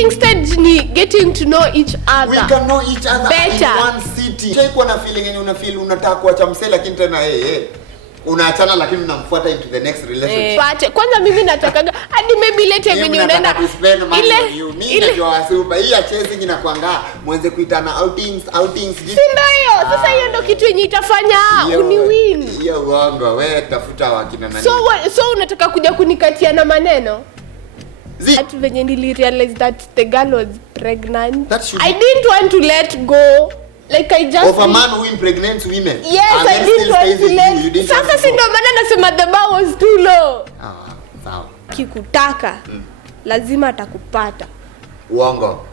dating stage ni getting to know each other. We can know each other better in one city. Shaikuwa na feeling yenye una feel unataka kuacha msee lakini tena unaachana lakini unamfuata into the next relationship. Kwanza mimi natakaga hadi maybe later when unaenda mimi najua super hii ya chasing inakuanga mwenze kuitana outings si ndio hiyo sasa hiyo ndio kitu yenye itafanya uniwin hiyo uongo wewe tafuta wakina nani so unataka kuja kunikatia na maneno At venye nili realize that the girl was pregnant I didn't want to let go. Like I just of a man who impregnates women. Yes, I didn't want to let. Sasa si ndo maana nasema the bar was too low. Sawa. Kikutaka lazima atakupata. Uongo.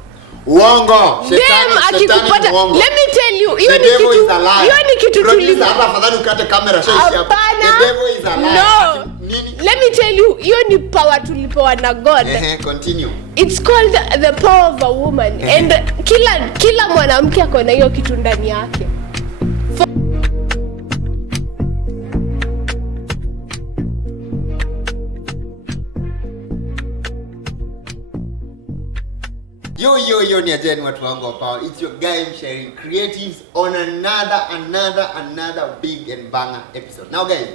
Shetani akikupata. Let me tell you, hiyo ni kitu tuliza. Hapa afadhali ukate kamera shake hapa. The devil is a liar. No. Let me tell you, hiyo ni power tulipewa na God. Continue. It's called the power of a woman. And kila mwanamke ako na hiyo kitu ndani yake. Yo ni ajeni watu wangu wa power. It's your guy sharing creatives on another big and banger episode. Now guys,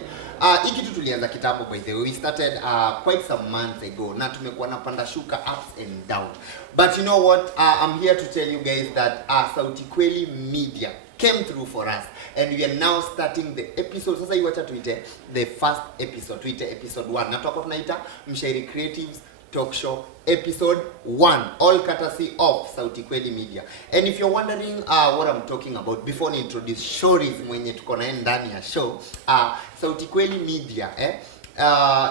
hiki kitu tulianza kitambo by the way. We started quite some months ago na tumekuwa na panda shuka ups and down. But you know what? I'm here to tell you guys that SaUti Kweli Media came through for us and we are now starting the episode. Sasa hii wacha tuite the first episode. Tuite episode 1. Na tutakuwa tunaita Mshairi Creatives Talk Show episode 1, all courtesy of SaUti Kweli Media. And if you're wondering what I'm talking about before I introduce stories mwenye tuko na ndani ya show, SaUti Kweli Media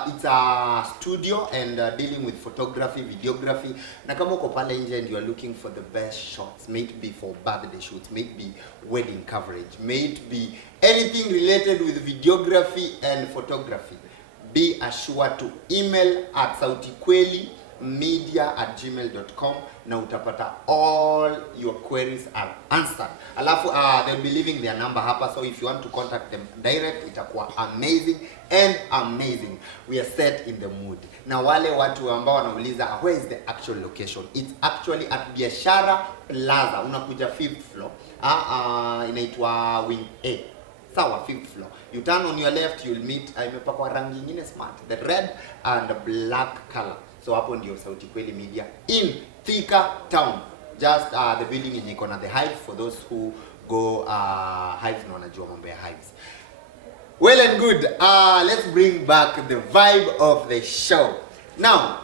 it's a studio and dealing with photography, videography. Na kama uko pale nje and you are looking for the best shots, may it be for birthday shoots, may it be wedding coverage, may it be anything related with videography and photography, be assured to email at sautikwelimedia@gmail.com na utapata all your queries are answered. Alafu they'll be leaving their number hapa, so if you want to contact them direct itakuwa amazing. We are set in the mood. Na wale watu ambao wanauliza where is the actual location, it's actually at Biashara Plaza. Unakuja 5th floor. Inaitwa wing A. Sawa, 5th floor. You turn on your left, you'll meet imepakwa rangi nyingine smart, the red and the black color. So hapo ndio SaUti Kweli Media in Thika town. Just the building yenye iko na the Hive for those who go Hive na wanajua mambo ya Hives. Well and good. Let's bring back the vibe of the show. Now,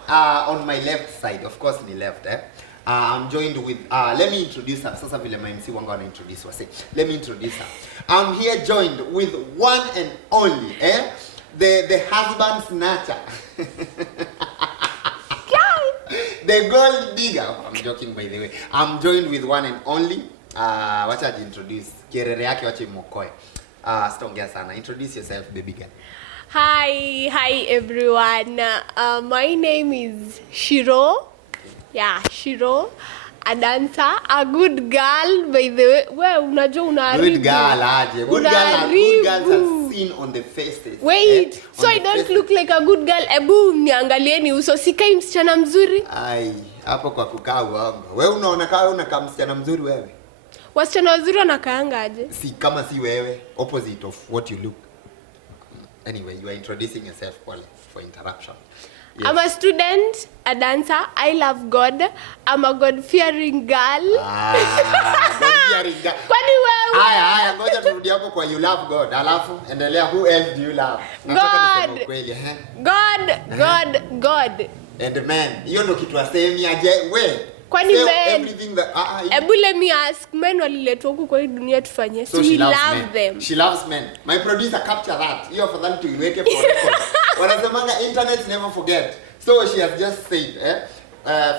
on my left side, of course ni left I'm joined with let me introduce her. Sasa vile my MC wanga wana introduce wase. Let me introduce her. I'm here joined with one and only the husband snatcher. The gold digger. I'm joking by the way. I'm joined with one and only wacha introduce kerere yake wacha imokoe. Sitongea sana. Introduce yourself baby girl. Hi everyone. My name is Shiro. Yeah, Shiro, a dancer, a good girl by the way. Well, unajua unaharibu. Good girl aje. Good girls are seen on the faces. Wait, so I don't look like a good girl. Ebu niangalieni uso, sikai msichana mzuri? Ai, hapo kwa kukaa uongo. Wewe unakaa msichana mzuri wewe? Wasichana wazuri wanakaanga aje? Si kama si wewe, opposite of what you look. Anyway, you are introducing yourself for interruption. Yes. I'm a student, a dancer. I love God. I'm a God-fearing girl. God-fearing girl. Kwani wewe? Haya, ngoja turudi hapo kwa you love God. Alafu endelea, who else do you love? God. And man, hiyo ndo kitu asemi aje we. Kwani men? Everything that Ebu let me ask, men waliletwa huku kwa hii dunia tufanye. So we love them. She loves men. My producer capture that. Hiyo afadhali tuiweke for record. Wanasemanga internet never forget. So she has just said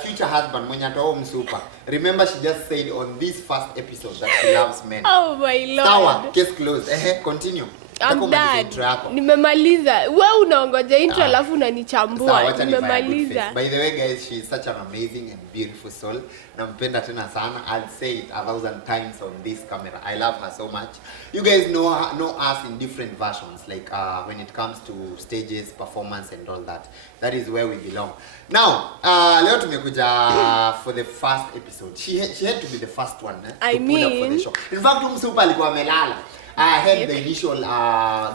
future husband mwenye atao msupa. Remember she just said on this first episode that she loves men. Oh my lord. Sawa, case closed. Continue. I'm done. Nimemaliza. Wewe unaongoja intro alafu unanichambua. Nimemaliza. By the way guys, she is such an amazing and beautiful soul. Nampenda tena sana. I'll say it 1,000 times on this camera. I love her so much. You guys know us in different versions, like when it comes to stages, performance and all that. That is where we belong. Now, leo tumekuja for the first episode. She had to be the first one to pull up for the show. In fact, Msupa alikuwa amelala. I had the initial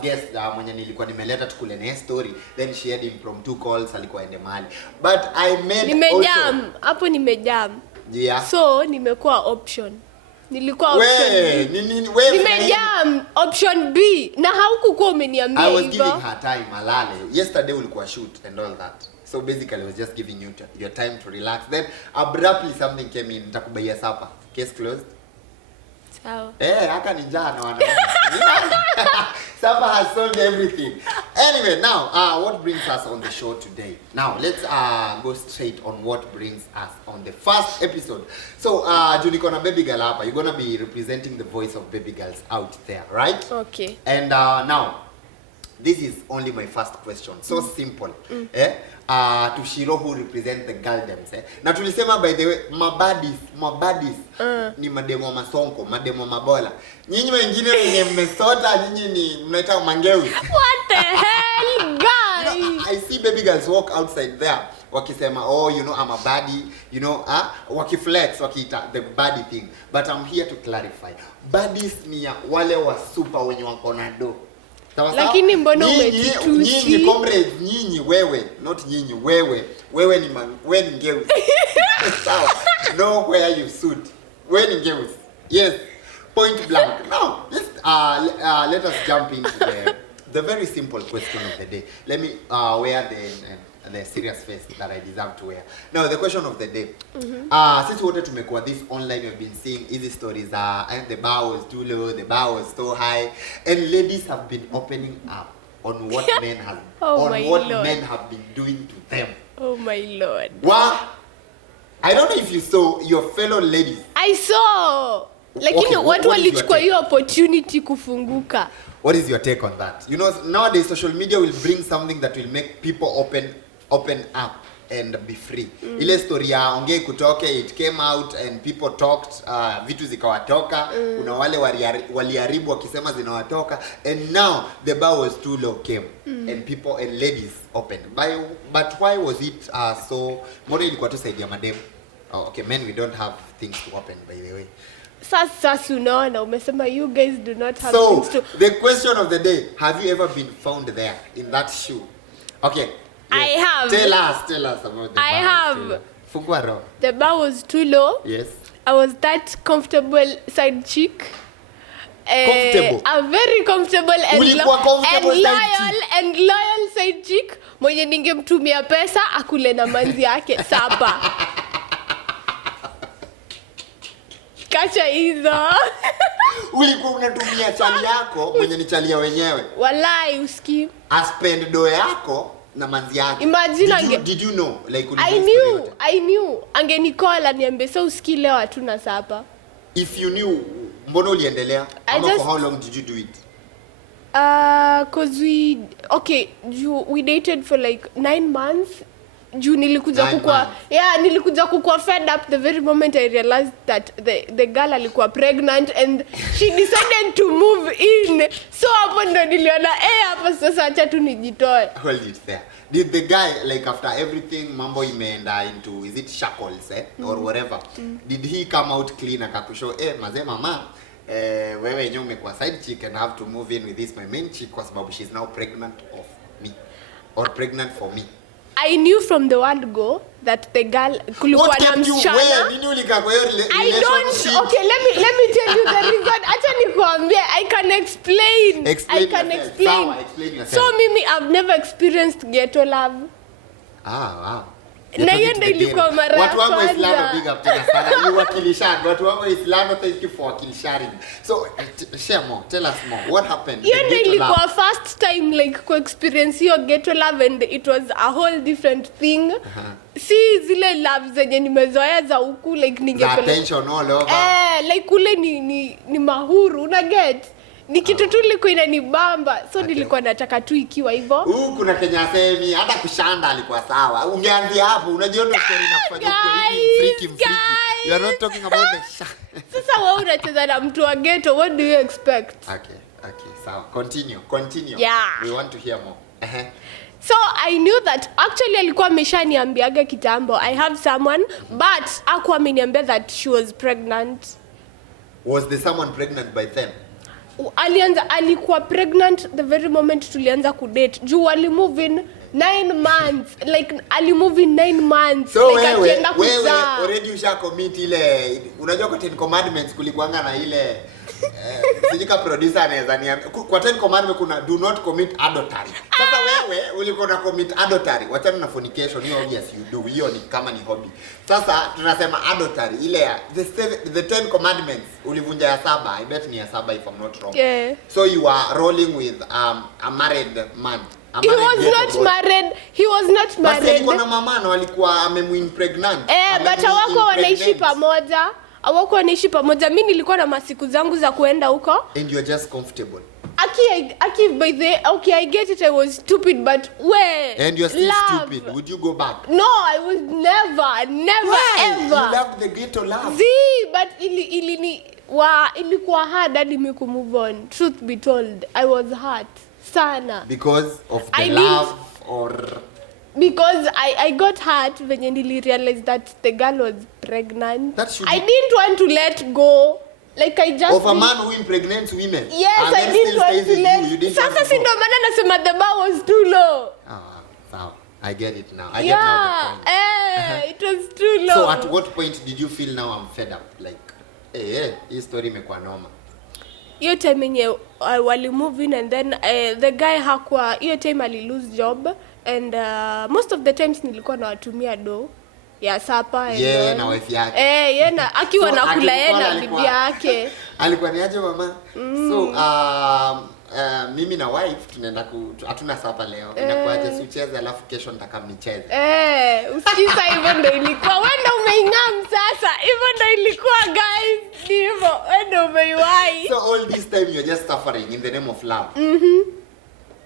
guest mwenye nilikuwa nimeleta tukule na story, then she had impromptu calls, alikuwa ende mahali. But I made nimejam hapo, nimejam. Yeah. So nimekuwa option. Nilikuwa option B. Nimejam option B na haukukuwa umeniambia hivyo. I was giving her time alale. Yesterday ulikuwa shoot and all that. So basically I was just giving you your time to relax. Then abruptly something came in. Nitakubaia sapa. Case closed. Sawa. Haka ni njaa na wanaume. Sapa has solved everything. Anyway, now what brings us on the show today? Now let's go straight on what brings us on the first episode. So Juniko na baby girl hapa, you're gonna be representing the voice of baby girls out there, right? Okay. And now this is only my first question. So simple. To Shiro who represent the girldems. Na tulisema by the way, mabadis ni mademo masonko, mademo mabola. Nyinyi wengine wenye mmesota, nyinyi ni mnaita mangeus. What the hell, guys? You know, I see baby girls walk outside there wakisema, oh, you know, I'm a baddie, you know, wakiflex, wakiita the baddie thing. But I'm here to clarify. Baddies ni ya wale wa super wenye wako na do. Lakini mbona umetutusi? Nyinyi comrades, nyinyi wewe, not nyinyi wewe ni wewe ni ngeuzi. Sawa. Know where you suit. Wewe ni ngeuzi. Yes. Point blank. Now, let us jump into the very simple question of the day. Let me wear the serious face that I deserve to wear. Now, the question of the day. Since we wanted to make this online, we've been seeing easy stories. And the bar was too low, the bar was so high, and ladies have been opening up on what men have men have been doing to them. Oh my Lord! Wow! I don't know if you saw your fellow ladies. I saw. Lakini watu walichukua hiyo opportunity kufunguka. What is your take on that? You know, nowadays social media will bring something that will make people open up and be free. Ile story ya ongei kutoke, it came out and people talked, vitu zikawatoka, kuna wale waliharibu wakisema zinawatoka, and now the bar was too low came and people and ladies opened. But why was it so? Mbona ilikuwa tu side ya madem? Oh, okay, men we don't have things to open, by the way. Sasa unaona umesema you guys do not have things to. So the question of the day, have you ever been found there in that shoe? Okay. Yes. I have. Tell us about the bar. I have. Fungwa. The bar was too low. Yes. I was that comfortable side chick. Comfortable. A very comfortable and loyal side chick. Mwenye ningemtumia pesa akule na manzi yake sapa. Kacha hizo. Ulikuwa unatumia chali yako mwenye ni chali ya wenyewe. Walai uski. Aspend do yako na manzi yake. Imagine did you know like I knew. Angenikola niambie so uski leo hatuna sapa. If you knew, mbona uliendelea? For how long did you do it? Cause we dated for like 9 months. Juu nilikuja kukua fed up the very moment I realized that the girl alikuwa pregnant and she decided to move in. So hapo ndo niliona hapa sasa acha tu nijitoe. Hold it there. Did the guy, like after everything mambo imeenda into, is it shackles or whatever, did he come out clean akakushow mazee mama wewe yenyewe umekuwa side chick and have to move in with this my main chick kwa sababu she's now pregnant of me or pregnant for me? I knew from the word go that the girl kulikuwa na msichana. Nini ulika kwa hiyo relationship? I don't. Okay, let me tell you the reason. Acha nikwambie, I can explain. Explain yourself. So mimi I've never experienced ghetto love. Wow. Na hiyo ndio ilikuwa mara ya kwanza. Watu wangu Islando big up tena sana. You wakilishani. Watu wangu Islando, thank you for wakilishani. So share more. Tell us more. What happened? Hiyo ndio ilikuwa first time like ku experience hiyo ghetto love and it was a whole different thing. Si zile love zenye nimezoea za huku like ningependa attention all over. Like kule ni mahuru una get. Ni kitu tu ilikuwa inanibamba. So nilikuwa nataka tu ikiwa hivyo. Kuna Kenya semi hata kushanda alikuwa sawa. Ungeanzia hapo, unajua ndio story inafanya kweli freaky. You are not talking about the Sasa wewe unacheza na mtu wa ghetto, what do you expect? Okay, sawa. Continue. Yeah. We want to hear more. So I knew that actually alikuwa ameshaniambiaga kitambo I have someone, but hakuwa ameniambia that she was pregnant. Was the someone pregnant by then? Alikuwa pregnant the very moment tulianza kudate. Juu alimove in 9 months. Like alimove in 9 months. So like akienda kuzaa. Already usha commit ile, unajua kwa 10 commandments kulikuanga na ile sijika producer anaweza niambia kwa 10 commandments kuna do not commit adultery. Sasa wewe ulikuwa na commit adultery, wachana na fornication, hiyo obvious you do, hiyo ni kama ni hobby. Sasa tunasema adultery ile the 10 commandments ulivunja ya 7, I bet ni ya 7 if I'm not wrong. Yeah. So you are rolling with a married man. He was not married. Basi alikuwa na mama na walikuwa amemimpregnant. But hawako wanaishi pamoja. Hawako wanaishi pamoja. Mimi nilikuwa na masiku zangu za kuenda huko. And you're just comfortable. Aki by the okay, I get it, I was stupid, but where? And you're still stupid. Would you go back? No, I was never Why? ever. You loved the ghetto love. See, but ilikuwa hard hadi me to move on. Truth be told, I was hurt sana. Because of the love or because I got hurt when I realized that the girl was pregnant. I didn't want to let go. Like I just of a man who impregnates women. Yes, I didn't want to let. Sasa si ndo maana nasema the bar was too low. Wow. I get it now. I get now the point. It was too low. So at what point did you feel now I'm fed up? Like, hii story imekuwa noma. Hiyo time yenye wali move in and then the guy hakuwa, hiyo time ali lose job and most of the times nilikuwa nawatumia do ya sapa and na wife yake. Yeye na akiwa so, nakula yeye na bibi yake. Alikuwa ni aje mama? So mimi na wife tunaenda hatuna sapa leo. Inakuaje si ucheze alafu kesho nitakamnicheze. Usikiza hivyo ndio ilikuwa. Wewe umeingam sasa. Hivyo ndio ilikuwa guys. Hivyo wewe umeiwai. So all this time you're just suffering in the name of love.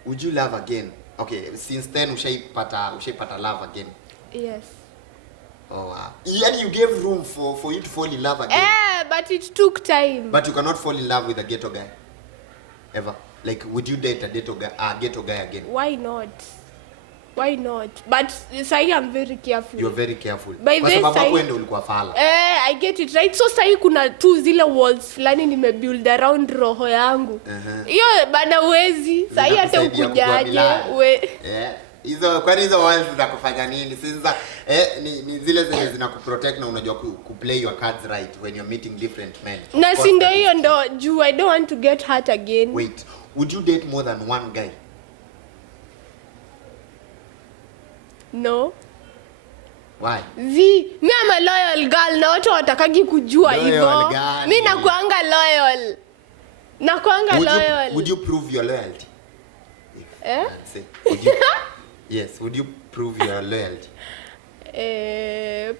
Would you love again? Okay, since then ushaipata love again. Yes. Oh wow. And you gave room for you to fall in love again. But it took time. But you cannot fall in love with a ghetto guy. Ever. Like, would you date a ghetto guy again? Why not? But sahi I'm very careful. You're very careful. Kwa sababu hapo ndio ulikuwa fala. I get it right. So sahi kuna tu zile walls fulani nimebuild around roho yangu. Hiyo bado uwezi. Sahi hata ukujaje. Hizo kwani hizo walls za kufanya nini? Sasa ni zile zinakuprotect na unajua play your cards right when you're meeting different men. Na si ndio hiyo ndo juu I don't want to get hurt again. Wait, would you date more than one guy? No. Why? Me I'm a loyal girl na watu watakagi kujua hivyo. Mimi nakuanga loyal. Would you prove your loyalty? Yes, would you prove your loyalty?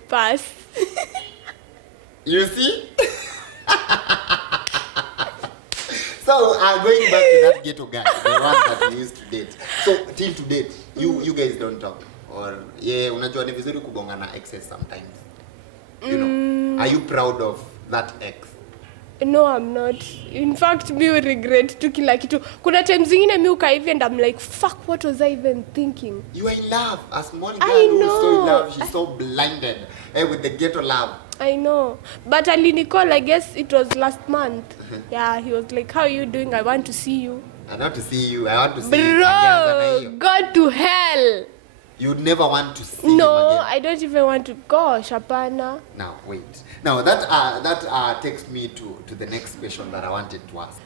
Pass. You see? So, going back to that ghetto guy, the one that you used to date. So, till to date, you guys don't talk? Or, unajua ni vizuri kubonga na exes sometimes. You know, are you proud of that ex? No, I'm not. In fact, me regret tu kila kitu. Kuna times zingine mi uka hivi and I'm like, fuck, what was I even thinking? You are in love. A small girl who is so in love, she's so blinded with the ghetto love. I know. But alinicall, I guess it was last month. Yeah, he was like, how are you doing? I want to see you. I want to see you. I want to see you. Bro, go to hell. You'd never want to see him again. No, I don't even want to. Gosh, hapana. Now, wait. Now, that takes me to the next question that I wanted to ask.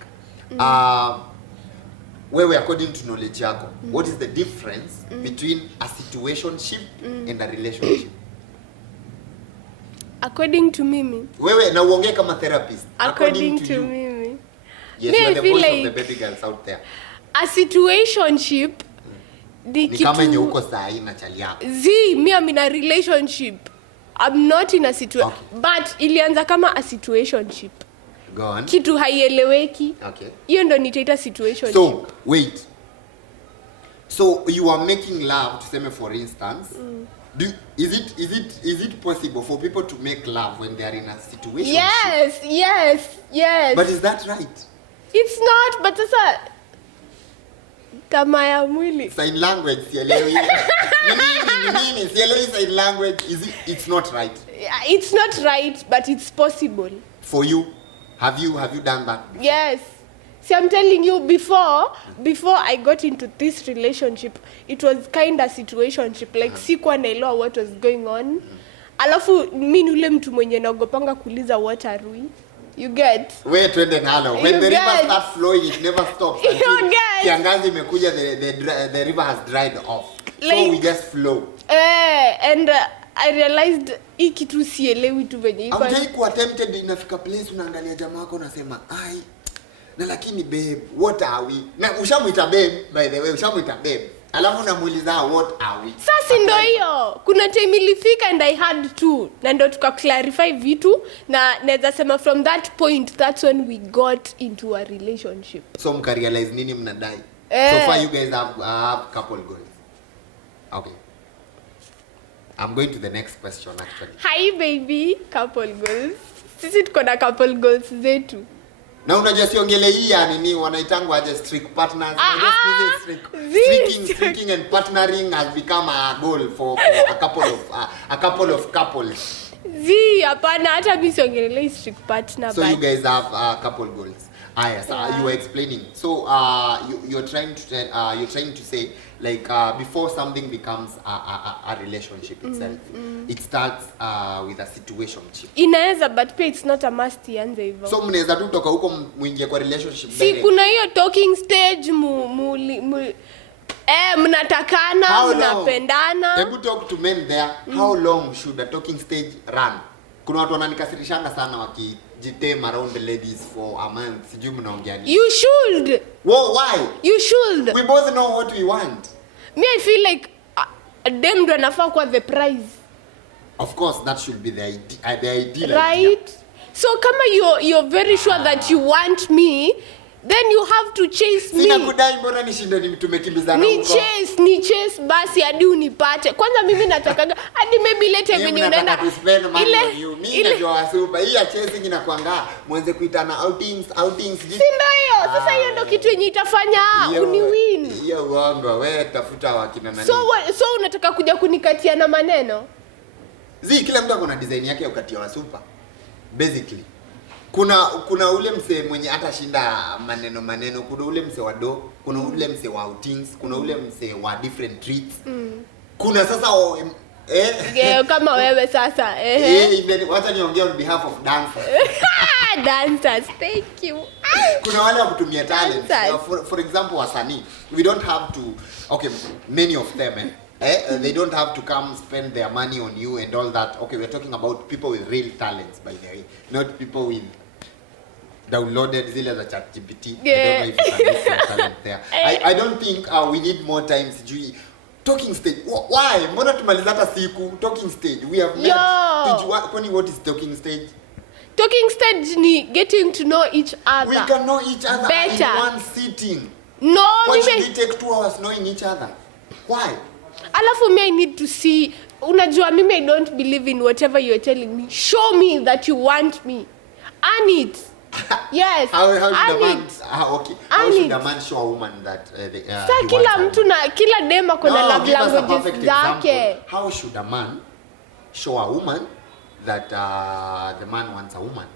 Where according to knowledge yako, what is the difference between a situationship and a relationship? According to Mimi. Wewe na uongee kama therapist. According to Mimi. Yes, you are the voice of the baby girls out there. A situationship ni kama yenye uko sahi na chali yako. Me I'm in a relationship. I'm not in a situation. Okay. But ilianza kama a situationship. Go on. Kitu haieleweki. Okay. Hiyo ndo nitaita situation. So, wait. So you are making love, tuseme for instance. Is it possible for people to make love when they are in a situation? Yes. But is that right? It's not, but sasa kama ya mwili. Sign language, sielewi. Nini, sielewi sign language. It's not right. It's not right, but it's possible. For you, have you done that before? Yes. See, I'm telling you, before I got into this relationship, it was kind of situationship. Like, sikuwa naelewa what was going on. Alafu, mimi ni ule mtu mwenye naogopanga kuuliza what are we? You get? Wait, when the river starts flowing, it never stops. You get? Kiangazi imekuja, the river has dried off. Like, so we just flow. And I realized hii kitu sielewi tu venye iko. I'm kuwa tempted inafika place unaangalia jamaa wako unasema, ai, na lakini babe, what are we? Na ushamuita babe, by the way, ushamuita babe. Alafu unamuuliza what are we? Sasa ndio hiyo. Kuna time ilifika and I had to. Na ndio tukaclarify vitu na naweza sema from that point that's when we got into a relationship. So mkarealize nini mnadai? So far you guys have couple goals. Okay. I'm going to the next question actually. Hi baby, couple goals. Sisi tuko na couple goals zetu. Na unajua siongele hii ya nini wanaitangwa aje strict partners. Streaking and partnering has become a goal for a couple of couples. Hapana, hata mimi siongelelei strict partner. So you guys have couple goals. Yes, you were explaining. So you're trying to say like before something becomes a relationship itself, it starts with a situationship. Inaweza, but pia it's not a must ianze hivyo. So mnaweza tu toka huko muingie kwa relationship. Si kuna hiyo talking stage mnatakana, mnapendana. Hebu talk to men there. How long should a talking stage run? Kuna watu wananikasirishanga sana wakijitema around the ladies for a month. Sijui mnaongea nini. You should. Well, why? You should. We both know what we want. Me, I feel like them ndo anafaa kwa the prize. Of course, that should be the ideal. Right? Idea. So kama you're very sure that you want me, then you have to chase me. Sina kudai mbona nishinde tumekimbizana huko. Ni chase basi hadi unipate. Kwanza mimi natakaga hadi maybe lete venye unaenda. Mimi najua super. Hii ya chasing inakuanga mwanze kuitana outings. Si ndio hiyo? Sasa hiyo ndio kitu yenye itafanya uniwin. Hiyo uongo, wewe tafuta wakina nani. So unataka kuja kunikatia na maneno? Kila mtu akona design yake ya ukatia wa super. Basically. Kuna ule mse mwenye atashinda maneno, kuna ule mse wa do, kuna ule mse wa outings, kuna ule mse wa different treats. Kuna sasa kama wewe sasa wacha niongee on behalf of dancers. Dancers, thank you. Kuna wale wa kutumia talent. For example, wasanii, we don't have to, okay, many of them they don't have to come spend their money on you and all that. Okay, we're talking about people with real talents, by the way, not people with downloaded zile za ChatGPT. I don't know if you can see talent there. I don't think we need more time. Sijui talking stage. Why? Mbona tumaliza hata siku talking stage? We have met. Kwani what is talking stage? Talking stage ni getting to know each other. We can know each other better in one sitting. No, why should we take 2 hours knowing each other? Why? Alafu me I need to see. Unajua mimi I don't believe in whatever you're telling me. Show me that you want me. Earn it. Yes. How should a man show a woman that Sasa kila mtu na kila dema kuna love languages zake. How should a man show a woman that the man wants a woman?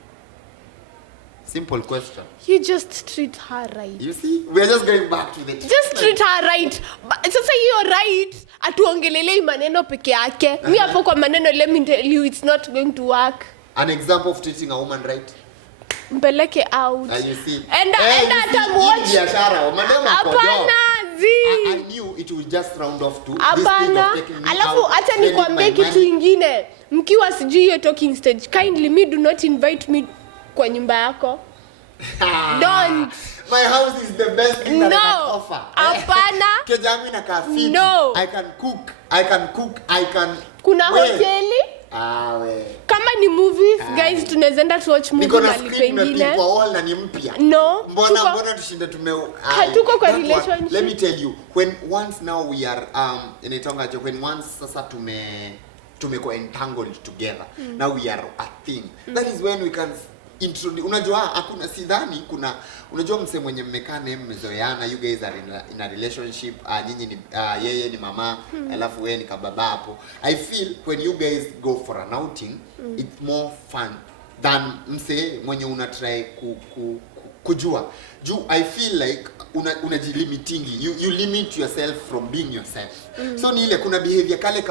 Simple question. You just treat her right. You see? We're just going back to the just treat her right. Sasa hiyo right atuongelelei maneno peke yake. Mimi hapo kwa maneno, let me tell you, it's not going to work. An example of treating a woman right? Mpeleke out. You see? Enda watch. Biashara, madam hapana, I knew it would just round off to this thing of taking me. Alafu hata nikwambie kitu kingine. Mkiwa sijui hiyo talking stage, kindly me do not invite me kwa nyumba yako. Don't. My house is the best thing that I can offer. Hapana. Kejangu inakaa fiti. No. I can cook. I can Kuna hoteli? we. Kama ni movies, guys, tunaweza tu watch movie mahali pengine. Niko all na ni mpya. No. Mbona tushinde hatuko kwa relationship. Let me tell you, when once now we are inaitanga when once sasa tumeko entangled together. Now we are a thing. That is when we can introduce. Unajua hakuna sidhani kuna unajua mse mwenye mmekaa naye mmezoeana, you guys are in a relationship, nyinyi ni yeye ni mama, alafu wewe ni kababa hapo. I feel when you guys go for an outing, it's more fun than mse mwenye una try kujua. I feel like unajilimiting, you limit yourself from being yourself. So ni ile kuna behavior kale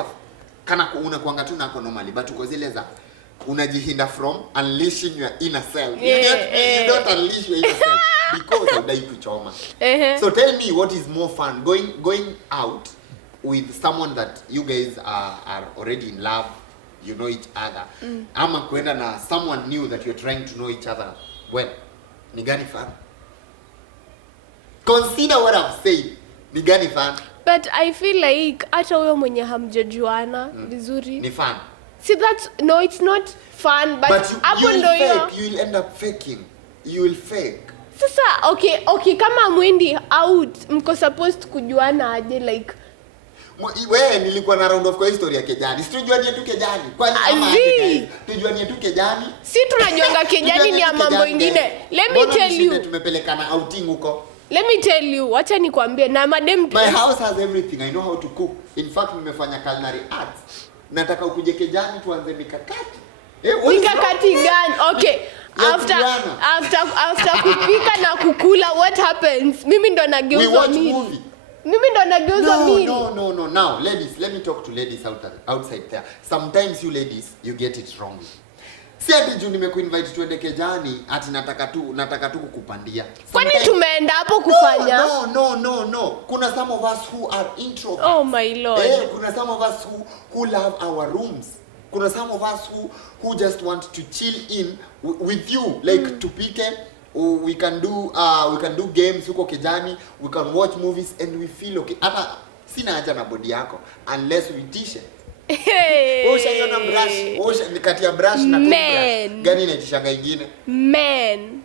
kana unakuanga tu nako normally, but uko zile za unajihinda from unleashing your inner self. You don't unleash your inner self because of that kuchoma. So tell me, what is more fun, going out with someone that you guys are already in love, you know each other, ama kwenda na someone new that you're trying to know each other well? Ni gani fun? Consider what I've said. Ni gani fun? But I feel like hata wewe mwenye hamjajuana vizuri ni fun. See, no, it's not fun, but you will end up faking. You will fake. Sasa okay, kama mwendi out, mko supposed kujuana aje like wewe nilikuwa na round of kwa historia Kejani. Situjuanie tu Kejani. Kwani ama aje? Tujuanie tu Kejani. Si tunajuanga Kejani ni mambo mengine. Let me tell you. Tumepelekana outing huko. Let me tell you, wacha nikwambie na madam. My house has everything. I know how to cook. In fact, nimefanya culinary arts. Nataka ukuje Kejani tuanze mikakati. Mikakati gani? Okay. After kupika na kukula, what happens? Mimi ndo nageuza meal. Mimi ndo nageuza meal. No. Now, ladies, let me talk to ladies outside there. Sometimes you ladies, you get it wrong. Si ati juu nimekuinvite tuende Kejani, ati nataka tu kukupandia. Kwani tumeenda hapo kufanya? No. Kuna some of us who are introverts. Oh my lord. Kuna some of us who love our rooms. Kuna some of us who just want to chill in with you, like tupike, we can do games huko Kejani, we can watch movies and we feel okay. Hata sina haja na body yako unless we t-shirt. Ushaiona brush, nikati ya brush na toothbrush. Gani inaitishanga ingine? Man.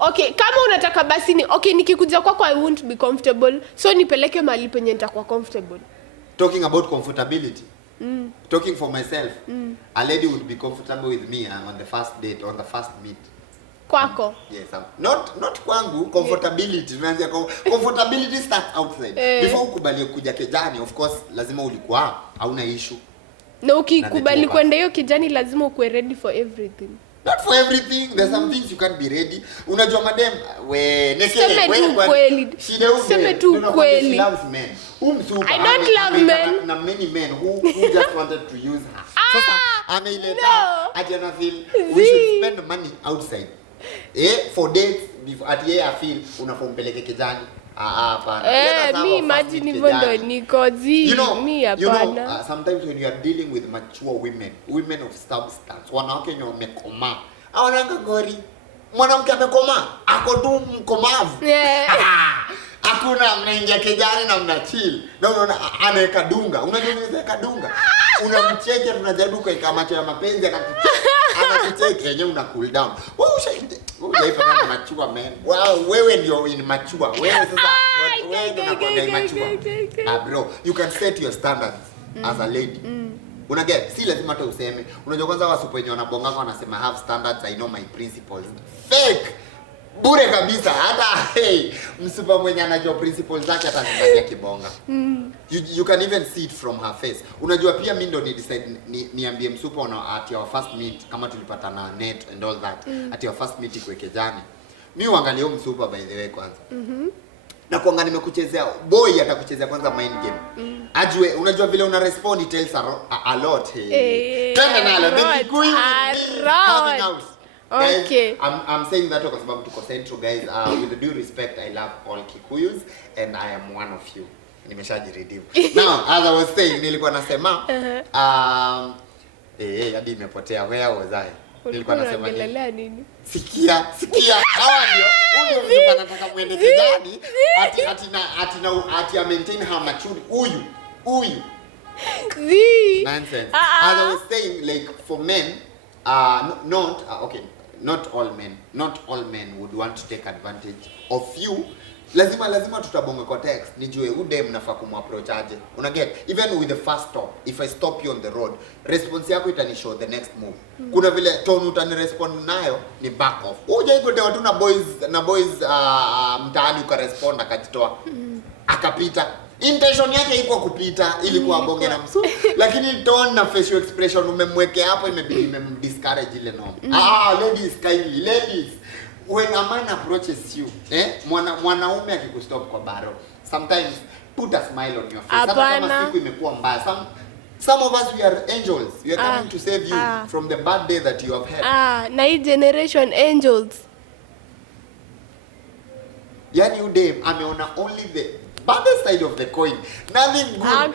Okay, kama unataka basi nikikuja kwako I won't be comfortable. So nipeleke mahali penye nitakuwa comfortable. Talking about comfortability. Talking for myself. A lady would be comfortable with me on the first date, on the first meet. Kwako? Yes, not kwangu. Comfortability. Tunaanzia comfortability starts outside. Before ukubali kuja Kejani, of course lazima ulikuwa hauna issue. Na ukikubali kwenda hiyo Kejani lazima ukue ready for everything. Not for everything. There's some things you can't be ready. Unajua madam, Seme tu kweli. She loves men. I don't love men. Na many men who just wanted to use her. Sasa ameileta ati ana feel we should spend money outside. For dates before at I feel unafompeleke Kejani. Hapana. Me imagine hivyo ndo niko me hapana. Sometimes when you are dealing with mature women of substance, wanawake wenye wamekoma. Hawananga ngori. Mwanamke amekoma, ako tu mkomavu. Hakuna mnaingia Kejani na mna chill. Na unaona anaweka dunga. Unajua anaweka dunga. Unamcheke tunajaribu kuweka macho ya mapenzi anakucheke yenyewe una cool down. Wewe kama machua man. Wow, wewe ndio in machua. Wewe sasa wewe ndio unakuwa machua. Bro, you can set your standards as a lady. Unaget, si lazima hata useme. Unajua kwanza wasupo wenye wanabonga wanasema have standards, I know my principles. Fake. Bure kabisa. Hata msupa mwenye anajua principles zake hata anataka kibonga. You can even see it from her face. Unajua pia mimi ndo ni decide niambie msupa at your first meet kama tulipatana net and all that. At your first meet kwa Kejani. Mimi uangalie msupa by the way kwanza. Na kuanga nimekuchezea boy atakuchezea kwanza mind game. Ajue unajua vile una respond it tells a lot. Tena nalo then coming out. Okay. Guys, I'm saying that kwa sababu tuko Central guys. With due respect, I love all Kikuyus and I am one of you. Nimeshajiredeem. Now, as I was saying, nilikuwa nasema hadi imepotea. Where was I? Nilikuwa nasema nini? Sikia. Hawa ndio. Huyo mtu anataka muende Kejani ati maintain her maturity. Huyu. Nonsense. As I was saying, like for men, not all men would want to take advantage of you. Lazima tutabonga kwa text nijue ude mnafaa kumapproach aje. Una get, even with the first stop, if I stop you on the road, response yako itanishow the next move. Kuna vile tone utani respond nayo ni back off. Uje ikote watu na boys mtaani ukarespond akajitoa. Akapita. Intention yake iko kupita ili kuabonge na msu. Lakini tone na facial expression umemweke hapo imebidi discourage ile norm. Ladies kindly, ladies, when a man approaches you, mwanaume akikustop kwa baro, sometimes put a smile on your face. Hata kama siku imekuwa mbaya. Some of us, we are angels. We are coming to save you from the bad day that you have had. Na hii generation angels. Yani udem ameona only the bad side of the coin. Nothing good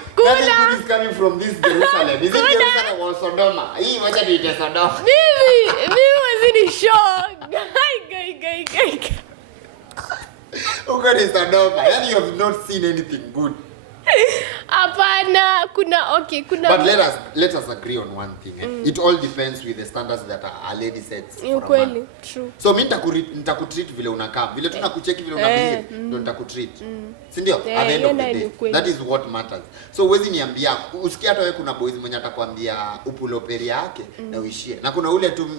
is coming from this Jerusalem. Is it Jerusalem or Sodoma? Hii wacha niite Sodoma. Mimi wazini shock. Guy. Uko ni Sodoma. Yani you have not seen anything good. Hapana, kuna. But let us agree on one thing. It all depends with the standards that a lady sets. Kweli, true. So mimi nitakutreat vile unakaa, vile tunakucheki vile unabehave, ndio nitakutreat. Si ndio? At the end of the day, that is what matters. So uwezi niambia, usikia hata wewe kuna boys mwenye atakwambia upuloperi yake na uishie. Na kuna ule tu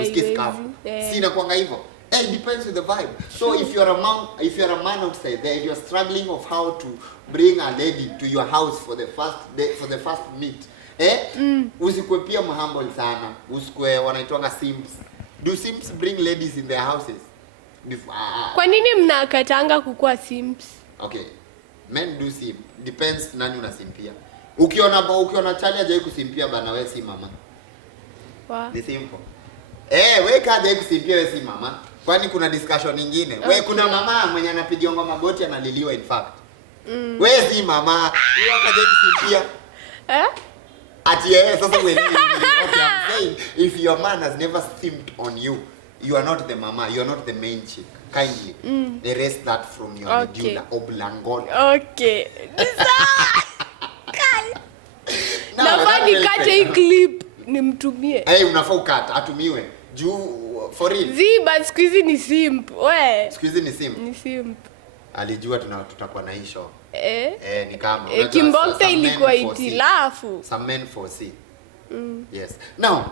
usikie scarf. Si inakuanga hivyo. It depends with the vibe. So if you're a man outside there, if you're struggling of how to bring a lady to your house for the first day, for the first meet, usikwe pia humble sana. Usikwe wanaitwanga simps. Do simps bring ladies in their houses? Kwa nini mnakatanga kukua simps? Okay. Men do simp. Depends nani unasimpia. Ukiona chali hajawahi kusimpia bana wewe si mama. Ni simple. Wewe kaje kusimpia wewe si mama. Kwani kuna discussion nyingine. Wewe kuna mama mwenye anapigionga magoti analiliwa in fact. Wewe si mama. Wewe kaje kusimpia. Sasa wewe okay, I'm saying if your man has never simped on you, you are not the mama, you are not the main chick. Kindly erase that from your medulla oblongata. Okay. Nafaa nikate hii clip nimtumie. Unafaa ukata atumiwe. Juu for real. But squeezy ni simp. Squeezy ni simp. Ni simp. Alijua tutakuwa na hii show. Ni kama Kimbokta ilikuwa itilafu. Some men foresee. Yes. Now,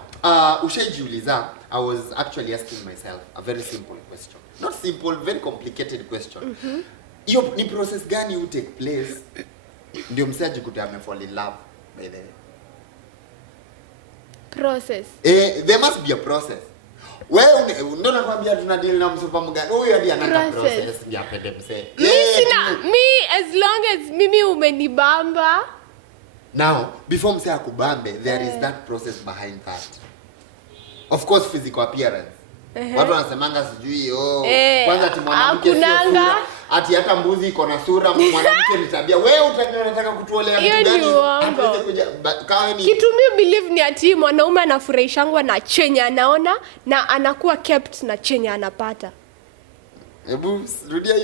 ushajiuliza, I was actually asking myself a very simple question. Not simple, very complicated question. Hiyo ni process gani you take place ndio msaji kuta fall in love by the way? Process. There must be a process. Wewe ndio nakwambia tunadeal na msopa mgani. Huyu hadi anataka process ndio apende mse. As long as mimi umenibamba. Now, before mse akubambe, there is that process behind that. Of course physical appearance. Watu wanasemanga sijui kwanza ati mwanamke sio sura, ati hata mbuzi iko na sura, mwanamke ni tabia. Wewe unataka kutuolea vitu gani? Kitu mimi believe ni ati mwanaume anafurahishangwa na chenye anaona na anakuwa kept na chenye anapata. Hebu rudia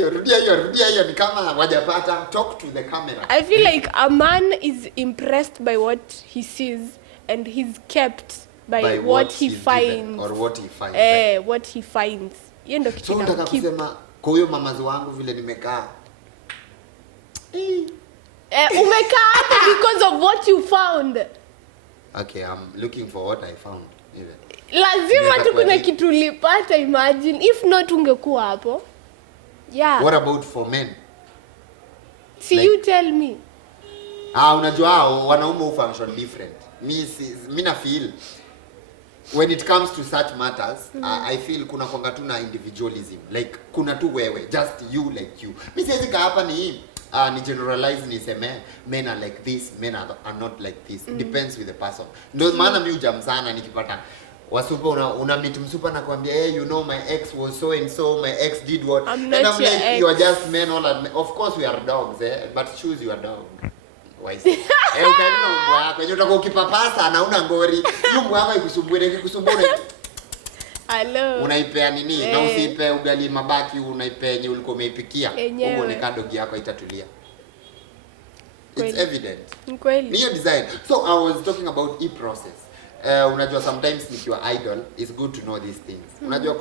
hiyo ni kama hawajapata. Talk to the camera. I feel like a man is impressed by what he sees and he's kept by what he finds or what he finds. What he finds. Hiyo ndio kitu nataka kusema kwa huyo mamazi wangu vile nimekaa. Umekaa hapo because of what you found. Okay, I'm looking for what I found even. Lazima tu kuna kitu ulipata, imagine if not ungekuwa hapo. Yeah. What about for men? You tell me. Unajua wanaume function different. Mimi na feel when it comes to such matters, I feel kuna konga tu na individualism. Like kuna tu wewe, just you like you. Mimi siwezi kaa hapa ni generalize niseme men are like this, men are not like this. It depends with the person. Ndio maana mimi hujam sana nikipata wasupa una meet msupa na kwambia you know my ex was so and so, my ex did what. And I'm like you are just men all of course we are dogs but choose your dog. Wise. Ukaenda na mbwa yako, unataka ukipapasa anauna ngori. Hiyo mbwa yako ikusumbue, ikikusumbua hello. Unaipea nini? Na usiipe ugali mabaki, unaipea yenye ulikuwa umeipikia. Huko ni kadogi yako itatulia. It's evident. Kweli. Ni design. So I was talking about process. Unajua sometimes nikiwa idol, it's good to know these things. Unajua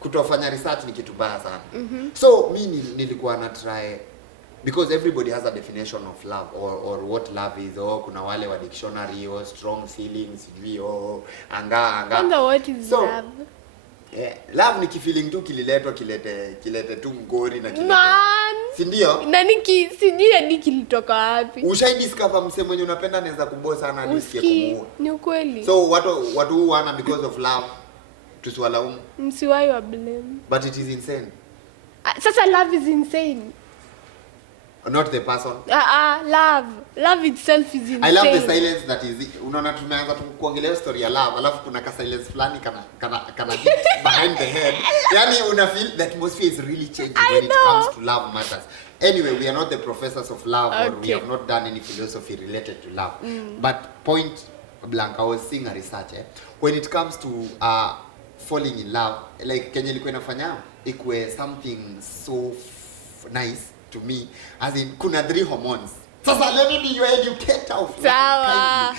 kutofanya research ni kitu baya sana. So nilikuwa na try, because everybody has a definition of love or what love is, or kuna wale wa dictionary, or strong feelings, sijui, anga. Wonder what is love? Love ni kifeeling tu kilete tu ngori na kilete. Si ndio? Sijui hadi kilitoka wapi. Ushai discover mse mwenye unapenda anaweza kuboa sana hadi usikie kumuua. Ni ukweli. So watu wana because of love tusiwalaumu. Msiwahi wa blame. But it is insane. Sasa love is insane. Not the person. Love itself is insane. I love the silence that is. Unaona tumeanza kuongelea story ya love, alafu kuna ka silence flani kana behind the head. Yani una feel the atmosphere is really changing when it comes to love matters. Anyway, we are not the professors of love, or we have not done any philosophy related to love. But point blank, I was seeing a research when it comes to falling in love, like Kenya ilikuwa inafanya ikwe something so nice to me, as in kuna 3 hormones. Sasa let me be your educator of love. Sawa.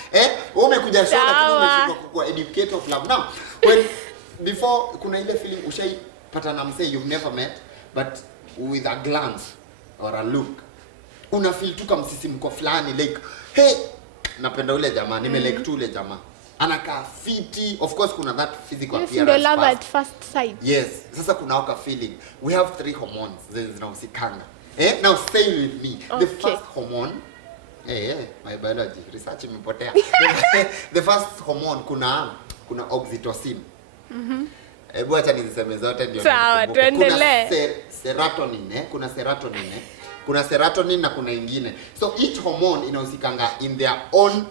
Umekuja show lakini umeshindwa kuwa educator of love. Now, when before kuna ile feeling ushaipata na msee you've never met, but with a glance or a look una feel tu kama msisimko fulani, like hey, napenda ule jamaa, like tu ule jamaa. Anakaa fiti. Of course kuna that physical appearance. Yes, love at first sight. Yes. Sasa kuna waka feeling. We have 3 hormones zinahusikanga. Now stay with me. Okay. The first hormone, my biology research imepotea. The first hormone kuna oxytocin. Hebu acha niziseme zote ndio. Sawa, tuendelee. Kuna serotonin, kuna serotonin na kuna ingine. So each hormone inahusikanga in their own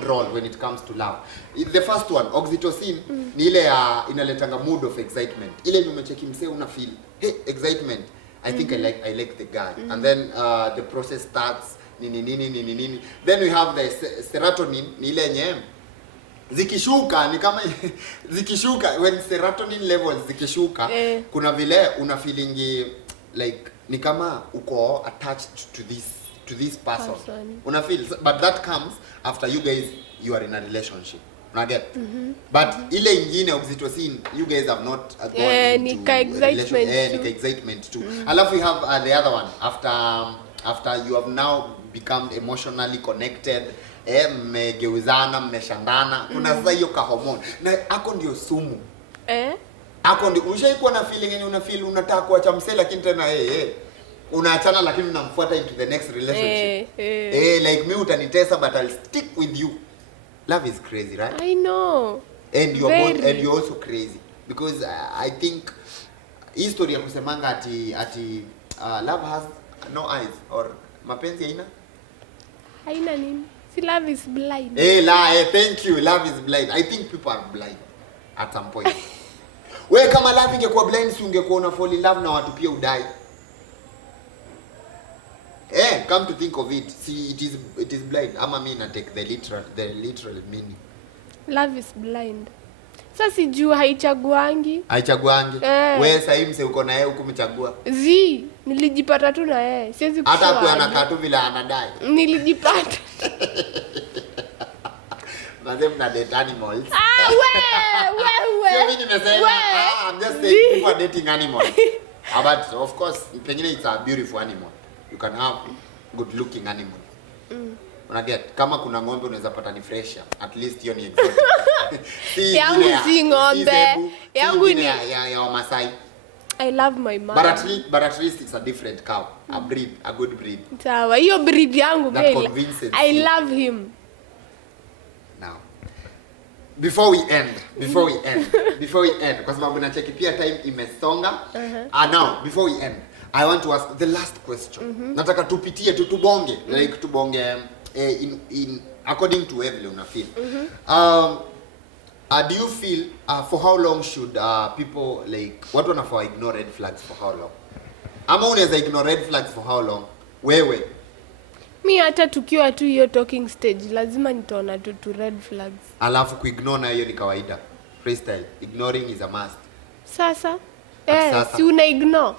role when it comes to love. The first one, oxytocin, ni ile inaletanga mood of excitement. Ile umecheki msee una feel, hey, excitement. I think I like the guy. And then the process starts nini. Then we have the serotonin, ni ile yenye zikishuka, ni kama zikishuka, when serotonin levels zikishuka, kuna vile una feeling like ni kama uko attached to this person. Una feel, but that comes after you are in a relationship. Una get? But ile ingine oxytocin, you guys have not gone into excitement too. Alafu we have the other one after you have now become emotionally connected, mmegeuzana, mmeshandana, kuna sasa hiyo ka hormone. Na ako ndio sumu. Ako ndio ushaikuwa na feeling yenye una feel unataka kuacha msee, lakini tena unaachana lakini unamfuata into the next relationship. Like me utanitesa but I'll stick with you. Love is crazy, right? I know. And you're also crazy because I think history ya kusemanga ati love has no eyes, or mapenzi haina nini? See, love is blind. Thank you. Love is blind. I think people are blind at some point. Wewe kama love ingekuwa blind, si ungekuwa una fall in love na watu pia udai. Come to think of it, see, it is blind. Ama mimi na take the literal meaning. Love is blind. Sasa sijui haichaguangi. Wewe sasa hivi mse uko na yeye huko umechagua. Nilijipata tu na yeye. Siwezi kusema. Hata kwa anakaa tu vile anadai. Nilijipata. Madam na date animals. Wewe. Mimi nimesema I'm just saying people are dating animals. But of course, pengine it's a beautiful animal. You can have good looking animal. Unaget, kama kuna ng'ombe unaweza pata ni fresher. At least hiyo ni exotic. Yangu si ng'ombe. Yangu ni ya Wamasai. I love my man. But at least it's a different cow. A good breed. Sawa, hiyo breed yangu vile. I love him. Now, before we end, kwa sababu nacheki pia time imesonga. Now, before we end, I want to ask the last question. Nataka tupitie tubonge, like tubonge in according to Evely una feel. Do you feel for how long should people, like, watu wanafaa ignore red flags for how long? Ama unaweza ignore red flags for how long? Wewe mi hata tukiwa tu hiyo talking stage lazima nitaona tu red flags. Alafu kuignore na hiyo ni kawaida. Freestyle, ignoring is a must. Sasa si una ignore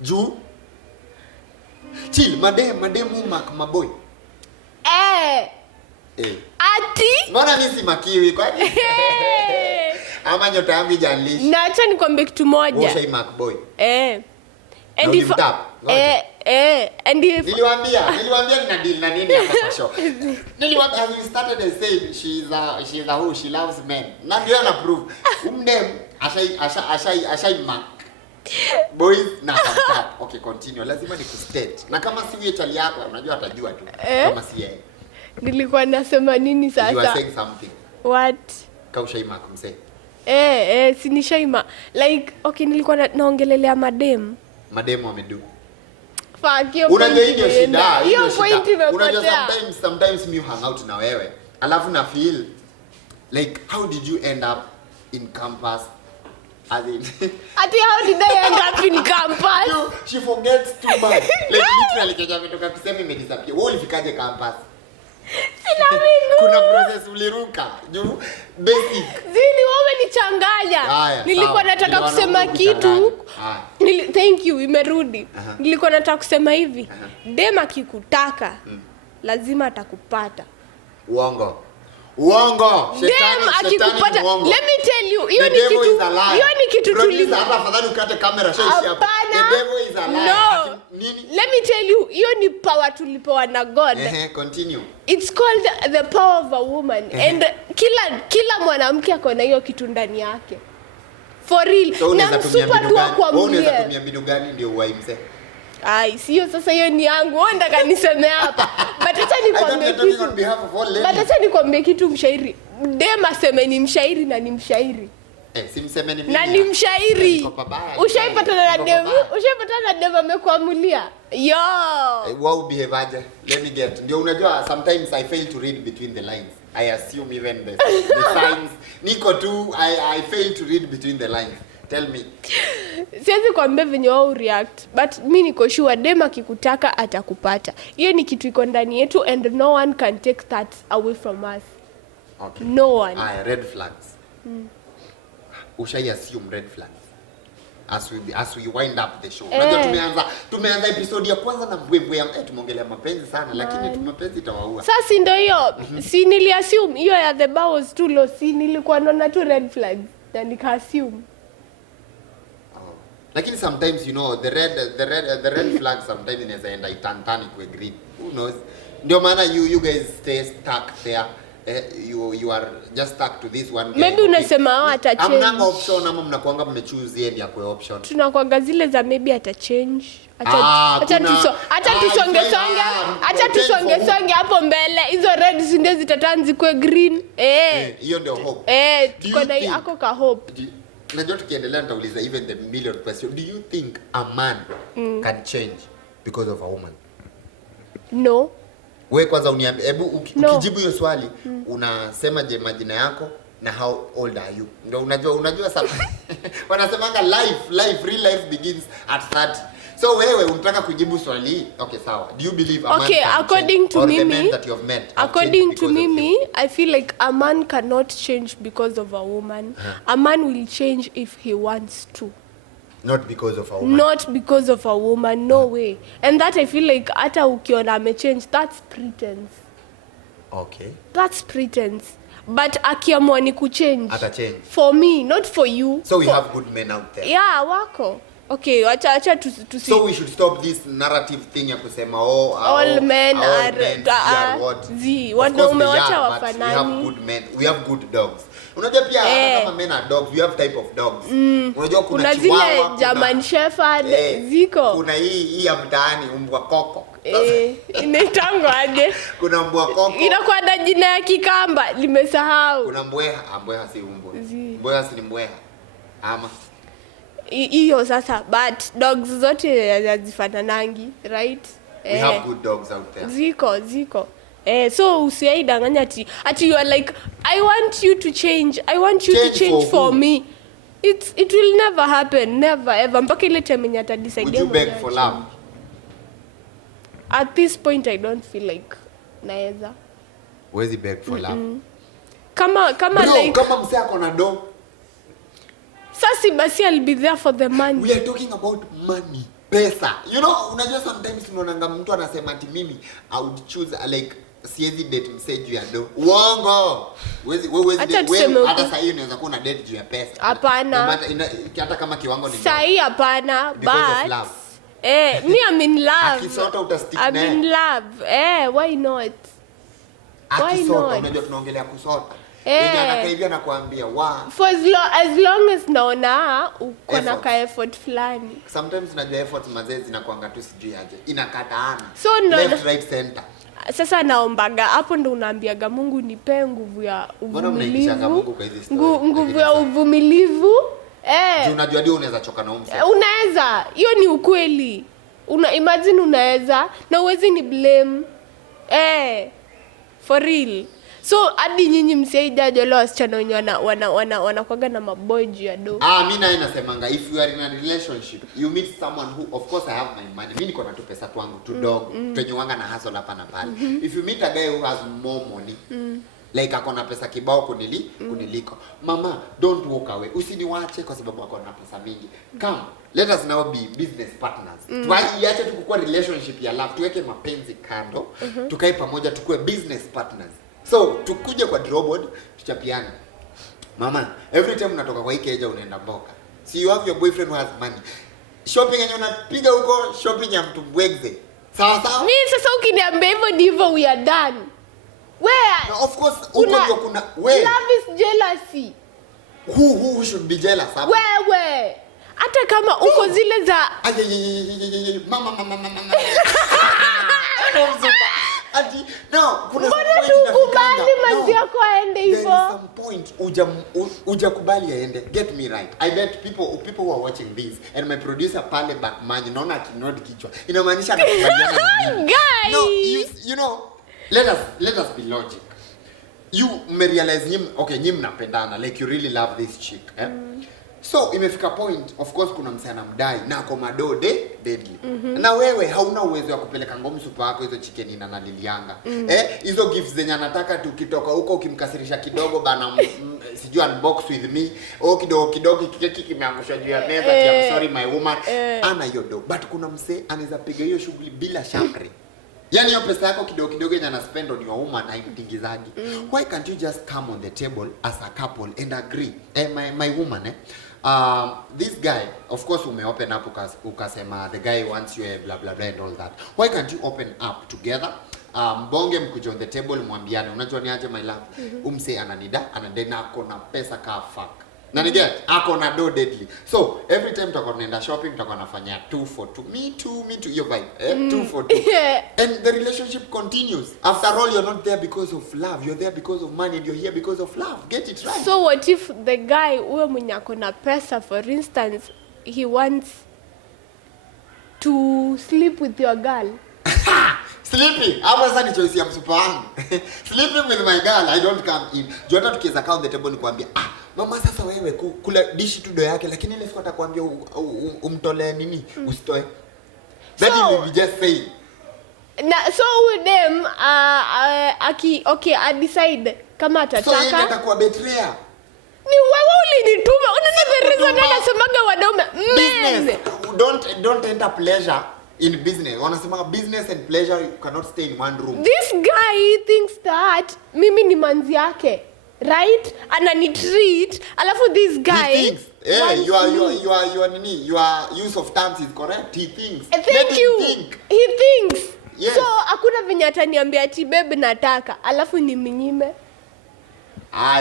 juu Chill, mademu maboy. Ati? Mbona mimi si makiwi kwani? Ama nyota yangu janlishi. Na acha nikwambie kitu moja. Wewe Mark boy. And if and if Niliwaambia nina deal na nini hapa kwa show. Niliwaambia as we started and said she's a who she loves men. Na ndio ana prove. Umdem ashai mark. Boys na tap. Okay, continue. Lazima nikustate. Na kama si wewe chali yako unajua atajua tu kama si yeye. Nilikuwa nasema nini sasa? You are saying something. What? Kaushaima kumse. Si nishaima. Like okay, nilikuwa naongelelea madem. Madem wamedu. Fuck you. Unajua hiyo shida. Hiyo point imepotea. Unajua sometimes me hang out na wewe. Alafu na feel like how did you end up in campus? As in Ati how did I end up in campus? She forgets too much. Like literally kenya ametoka kusema imedisappear. Wewe ulifikaje campus? Sina mingu. Kuna process uliruka. Juu basic. Zini wewe nichanganya. Nilikuwa nataka kusema kitu. Thank you, imerudi. Nilikuwa nataka kusema hivi. Dem akikutaka lazima atakupata. Uongo. Dem akikupata. Let me tell you, hiyo ni kitu tuliza. Hapa afadhali ukate kamera show hapa. The devil is alive. No. Let me tell you, hiyo ni power tulipewa na God. Continue. It's called the power of a woman. And kila mwanamke ako na hiyo kitu ndani yake. For real. So na msupa tu kwa mwili. Unaweza tumia mbinu gani ndio uaimse? Sio sasa hiyo ni yangu. Wewe ndaka niseme hapa. But acha nikwambie kitu mshairi. Dem aseme ni mshairi na ni mshairi. Simseme ni mimi. Na ni mshairi. Ushaipatana na dem amekuamulia. Yo. Wow behavior. Let me get. Ndio unajua sometimes I fail to read between the lines. I assume even the signs. Niko tu I fail to read between the lines. Tell me. Siwezi kuambia venye wao react, but mimi niko sure dem akikutaka atakupata. Hiyo ni kitu iko ndani yetu and no one can take that away from us. Okay. No one. Red flags. Ushai assume red flags. As we wind up the show. Unajua tumeanza episode ya kwanza na mbwembwe ya tumeongelea mapenzi sana lakini mapenzi itawaua. Sasa ndio hiyo. Si niliassume hiyo ya the bar was too low. Si nilikuwa naona tu red flags na nika-assume. Lakini sometimes you know the red flag sometimes inaweza enda itantani kwa green. Who knows? Ndio maana you guys stay stuck there. You are just stuck to this one. Maybe unasema ata change. Hamna option ama mnakuanga mmechoose yeye ya kwa option. Tunakuanga zile za maybe ata change. Acha tusonge hapo mbele. Hizo red ndio zitatanzi kwa green. Hiyo ndio hope. Tuko na ako ka hope. Najua tukiendelea nitauliza even the million question. Do you think a man can change because of a woman? No. Wewe kwanza uniambie, hebu ukijibu hiyo swali unasema je majina yako na how old are you? Ndio unajua sana. Wanasemanga real life begins at 30. So wewe unataka kujibu swali hii? Okay, sawa. Do you believe a man can according to me, the men that you have met? According to me, I feel like a man cannot change because of a woman. A man will change if he wants to. Not because of a woman. Not because of a woman, no way. And that I feel like hata ukiona amechange, that's pretense. Okay. That's pretense. But akiamua ni kuchange. Ata change. For me, not for you. So we have good men out there. Yeah, wako. Okay, acha to see. So we should stop this narrative thing ya kusema all men are what? Wanaume wacha wafanani. We have good men. We have good dogs. Unajua pia kama men are dogs, we have type of dogs. Unajua kuna zile German Shepherd ziko. Kuna hii ya mtaani mbwa koko. Inaitangwa aje? Kuna mbwa koko. Inakuwa na jina ya Kikamba, nimesahau. Kuna mbweha si mbwa. Mbweha si mbweha. Ama hiyo sasa, but dogs zote hazifananangi, right? We have good dogs out there. Ziko. So usiaidanganya ati you are like I want you to change. I want you to change for me. It will never happen, never ever. Mpaka ile time yenye ata decide. Would you beg for love? At this point I don't feel like naeza. Where's beg for love? Kama bro, like kama msee ako na do. Sasi basi I'll be there for the money. We are talking about money. pesa. You know, unajua sometimes unaonanga mtu anasema ati mimi I would choose like siwezi date msee juu ya do. Uongo. Wewe hata sasa hiyo unaweza kuwa na date juu ya pesa. Hapana. Hata kama kiwango ni sasa hii hapana, but me I'm in love. Akisota utastick naye. I'm in love. Why not? Akisota unajua tunaongelea kusota. Yeye anakaivia na kuambia for as long as naona uko na ka effort fulani. Sometimes unajua effort mazee zinakuanga tu sijui aje. Inakataana. So left right center. Sasa naombaga hapo ndo unaambiaga Mungu nipe nguvu ya uvumilivu. Nguvu ya uvumilivu. Unajua ndio unaweza choka na umse. Unaweza. Hiyo ni ukweli. Imagine unaweza na uwezi ni blame. For real. So hadi nyinyi msaidia leo wasichana wenye wanakuaga na maboy juu ya do. Mimi naye nasemanga if you are in a relationship, you meet someone who, of course I have my money. Mimi niko na tu pesa twangu tu dogo. Tunyuanga na hustle hapa na pale. If you meet a guy who has more money, like akona pesa kibao kuniliko. Mama, don't walk away. Usiniwache kwa sababu akona pesa mingi. Come, let us now be business partners. Tuache tukukua relationship ya love, tuweke mapenzi kando, tukae pamoja tukue business partners. So, tukuje kwa drawboard, tuchapiane. Mama, every time unatoka kwa hii keja unaenda mboka. See, you have your boyfriend who has money. Shopping yenye unapiga huko, shopping ya mtu mbwegze. Sawa sawa? Mimi sasa ukiniambia hivyo ndivyo we are done. Where? No, of course, huko ndio kuna love is jealousy. Who should be jealous? Wewe. Hata kama uko zile za mama. No, kuna kubali mazi yako aende hivyo. There is some point ujakubali aende. Get me right. I bet people who are watching this and my producer pale backman naona akinod kichwa. Inamaanisha anakubaliana na mimi. No, you know, let us be logic. You realize nyinyi mnapendana, like you really love this chick, So imefika point, of course kuna msana mdai na ako madode deadly. Na wewe hauna uwezo wa kupeleka ngoma super yako hizo chicken na nalilianga. Hizo gifts zenye anataka tukitoka huko ukimkasirisha kidogo bana sijui unbox with me. Kidogo kiki kimeangushwa juu ya meza I'm sorry my woman. Ana hiyo do. But kuna mse anaweza piga hiyo shughuli bila shakri. Yani hiyo pesa yako kidogo yenye ana spend on your woman haimtingizaji. Why can't you just come on the table as a couple and agree? My woman this guy, of course open up ukasema the guy wants you blah blah blah and all that. Why can't you open up together? Mbonge mkuja on the table mwambiane unajua ni aje my love. Umse ananida anadena akona pesa ka fuck. Na ni get akona do deadly. So every time tunaenda shopping tutakuwa nafanya 2 for 2. Me too your vibe. 2 for 2. And the relationship continues. After all, you're not there because of love. You're there because of money and you're here because of love. Get it right. So what if the guy uwe mwenye akona pesa, for instance, he wants to sleep with your girl? Sleeping. Hapa sasa ni choice ya msupa wangu. Sleeping with my girl, I don't come in. Juu hata tukiweza count the table nikwambia, mama sasa wewe kula dishi tu do yake lakini ile siku atakwambia umtolee nini usitoe. That is just say. So with them I decide kama atataka. So yeye atakuwa betrayer. Ni wewe ulinituma. Unanibereza na nasemaga wanaume. Don't enter pleasure in business. Wanasema business and pleasure you cannot stay in one room. This guy thinks that mimi ni manzi yake. Right? Anani treat. Alafu this guy he thinks, your use of terms is correct. He thinks. Thank you. He thinks. Yes. So hakuna venye ataniambia ati babe nataka. Alafu ni mnyime.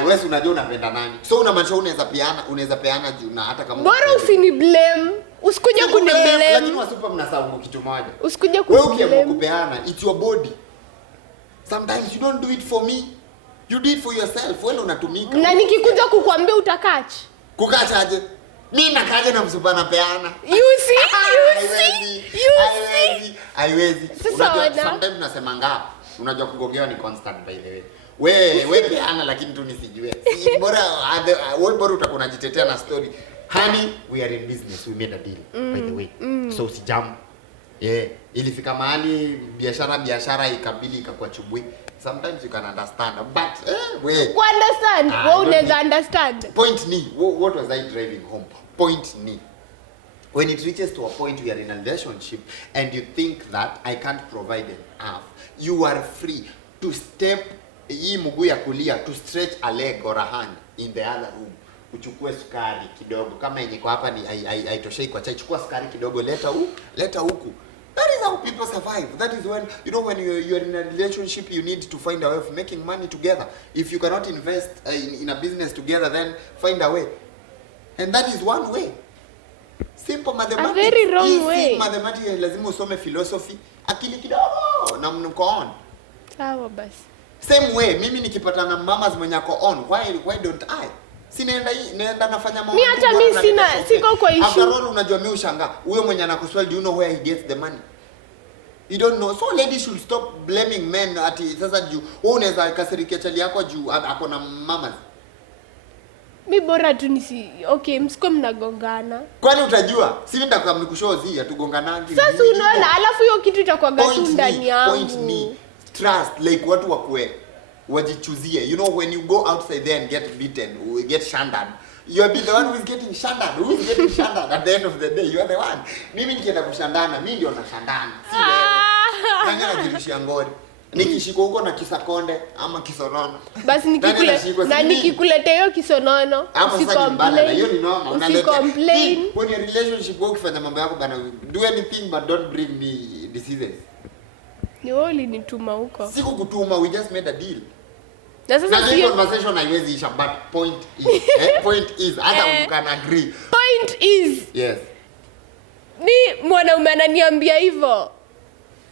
Wewe unajua unapenda nani? So unamaanisha unaweza peana juu na hata kama bora usini blame. Usikuje kuni blame. Lakini wasupa mnasahau kitu moja. Usikuje kuni blame. Wewe ukiamua kupeana, it's your body. Sometimes you don't do it for me. You do it for yourself. Wewe unatumika. Na nikikuja kukuambia utakacha. Kukacha aje? Mimi nakaje na msupa na peana. You see? Haiwezi. Unajua sometimes nasema ngapi? Unajua kugongewa ni constant by the way. Wewe peana lakini tu nisijue. Bora utakuwa unajitetea na story. Honey, we are in business. We made a deal by the way. So usijam. Ilifika mahali biashara ikabili ikakuwa chubui. Sometimes you can understand, but understand. Wewe unaweza understand. Point ni, what was I driving home? Point ni. When it reaches to a point you are in a relationship and you think that I can't provide enough, you are free to step hii mguu ya kulia, to stretch a leg or a hand in the other room. Uchukue sukari kidogo kama yenye kwa hapa ni haitoshei kwa chai, chukua sukari kidogo, leta huku. That is how people survive. That is when, you know, when you are in a relationship, you need to find a way of making money together. If you cannot invest in a business together, then find a way. And that is one way. Simple mathematics. A very wrong Easy way. Mathematics lazima usome philosophy, akili kidogo na mnuko on. Sawa basi. Same way, mimi nikipata na mamas mwenye ako on, why don't I? Naenda nafanya mambo. Mimi hata mimi siko kwa issue. After all, unajua mimi ushanga. Huyo mwenye anakuswali, do you know where he gets the money? You don't know. So ladies should stop blaming men ati sasa juu wewe unaweza kasirikia chali yako juu ako na mamas. Mi bora tu okay, msiko mnagongana. Kwani utajua? Si mimi nitakuwa mnikushozi atugonganangi. Sasa unaona, alafu hiyo kitu itakuwa gatu ndani yangu. Point me. Trust, like watu wakwe wajichuzie. You know, when you go outside there and get beaten, we get shanded. You'll be the one who is getting shanded. Who is getting shanded at the end of the day? You are the one. Mimi nikienda kushandana, mimi ndio nashandana. Si wewe. Nani anajirushia ngori? Nikishiko huko na kisakonde ama kisonono. Basi nikikuletea hiyo kisonono, usicomplain. Hiyo ni normal. Usicomplain. When your relationship wewe ukifanya mambo yako bana, do anything but don't bring me diseases. Ni wewe ulinituma huko. Sikukutuma, we just made a deal. Na sasa hiyo conversation haiwezi isha, but point is, point is hata you can agree. Point is. Yes. Ni mwanaume ananiambia hivyo.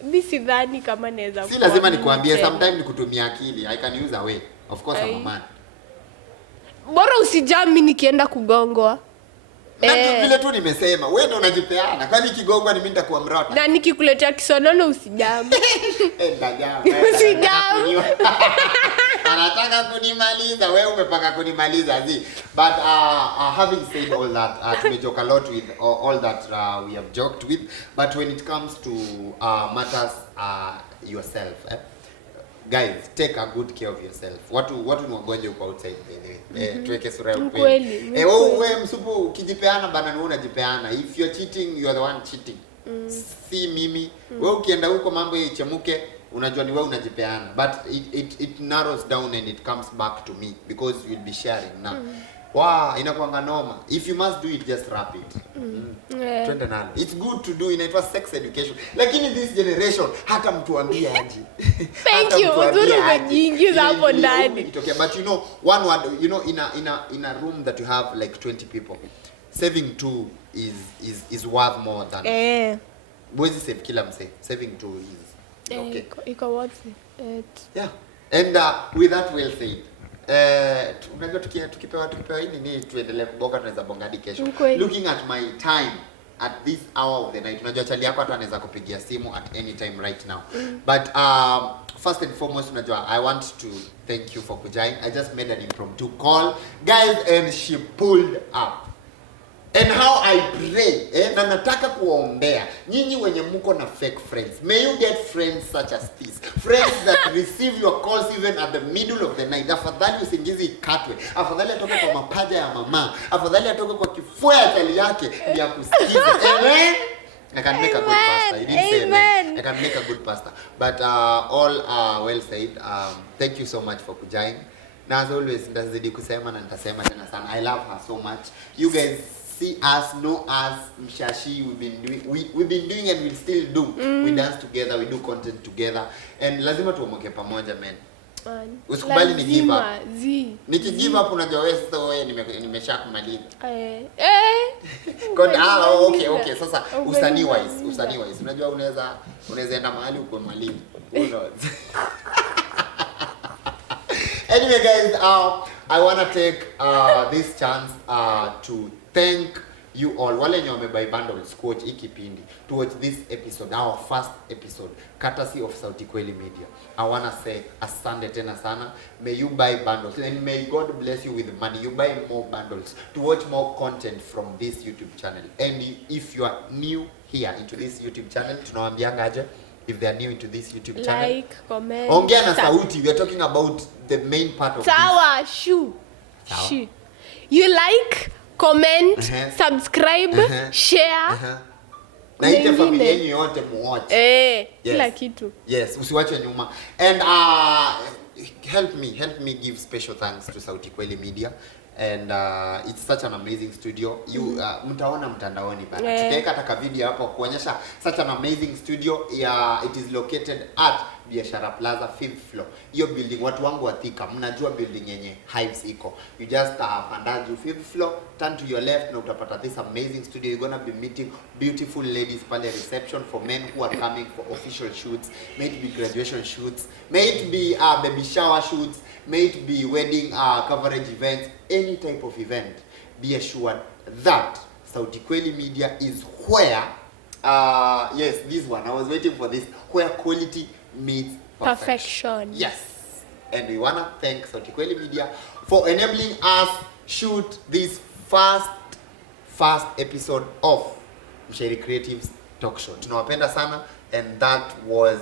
Mimi sidhani kama naweza. Si lazima nikuambie, sometimes nikutumia akili. I can use a way. Of course I'm a man. Bora usijami nikienda kugongwa. Na vile tu nimesema, wewe ndio unajipeana. Kwani kigongwa ni mimi nitakuwa mrota. Na nikikuletea kisonono usijami. Usijami. Anataka kunimaliza, wewe umepanga kunimaliza zi. But having said all that, we joke a lot with all that we have joked with, but when it comes to matters yourself, guys, take a good care of yourself. Watu ni wagonjwa uko outside tuweke sura ya ukweli. Wewe msupu ukijipeana bana wewe unajipeana. If you're cheating, you are the one cheating. Si mimi. Wewe ukienda huko mambo ichemuke, unajua ni wewe unajipeana. But it narrows down and it comes back to me because you'll be sharing now. Wow, inakuanga noma. If you must do it, just wrap it. Twende nalo. It's good to do, inaitwa sex education. Lakini this generation hata mtu ambie aje. Thank you. Uzuri umejiingiza hapo ndani. But you know, one word, you know, in a room that you have like 20 people, saving two is worth more than. Wezi save kila mse. Saving two is okay. Iko worth it. Yeah. And with that well said, unajua tukipewa hii nini tuendelee kubonga, tunaweza bonga hadi kesho. Looking at my time at this hour of the night, unajua chali yako hata anaweza kupigia simu at any time right now. But first and foremost, unajua I want to thank you for kujain. I just made an impromptu call, guys, and she pulled up. And how I pray, na nataka kuwaombea nyinyi wenye mko na fake friends. May you get friends such as this. Friends that receive your calls even at the middle of the night. Afadhali usingizi ikatwe. Afadhali atoke kwa mapaja ya mama. Afadhali atoke kwa kifua ya chali yake ya kusikiza. Amen. I can make a good pastor. He didn't say amen. I can make a good pastor. But all well said. Thank you so much for kujain. Na as always, ndazidi kusema na nitasema tena sana. I love her so much. You guys see us, know us, mshashi, we've been doing and we'll still do. We dance together, we do content together, and lazima tuomoke pamoja, man. Usikubali ni give up. Niki give up unajua wewe sasa wewe nimeshakumaliza. Okay. Sasa usanii wise. Unajua unaweza enda mahali uko mwalimu. Anyway guys, I want to take this chance to thank you all. Wale wenye wamebuy bundles kuwatch hii kipindi, to watch this episode, our first episode, courtesy of SaUti Kweli Media. I want to say asante tena sana. May you buy bundles and may God bless you with money. You buy more bundles to watch more content from this YouTube channel. And if you are new here into this YouTube channel, tunawaambianga aje? If they are new into this YouTube channel, like, comment, ongea na SaUti. We are talking about the main part of Sawa, this. You like, comment, subscribe, share. Na ite familia yenu yote muwatch. Kila kitu. Yes, usiwache nyuma. And help me give special thanks to SaUti Kweli Media. And it's such an amazing studio. You mtaona mtandaoni bana. Tutaweka hata video hapo kuonyesha such an amazing studio. It is located at Biashara Plaza 5th floor. Hiyo building watu wangu wa Thika, mnajua building yenye Hives iko. You just panda juu 5th floor, turn to your left na utapata this amazing studio. You're going to be meeting beautiful ladies pale reception for men who are coming for official shoots, may it be graduation shoots, may it be baby shower shoots, may it be wedding coverage events, any type of event. Be assured that SaUti Kweli Media is where yes, this one, I was waiting for this, where quality meets perfection. Yes. And we want to thank SaUti Kweli Media for enabling us shoot this first episode of Mshairi Creatives Talk Show. Tunawapenda sana, and that was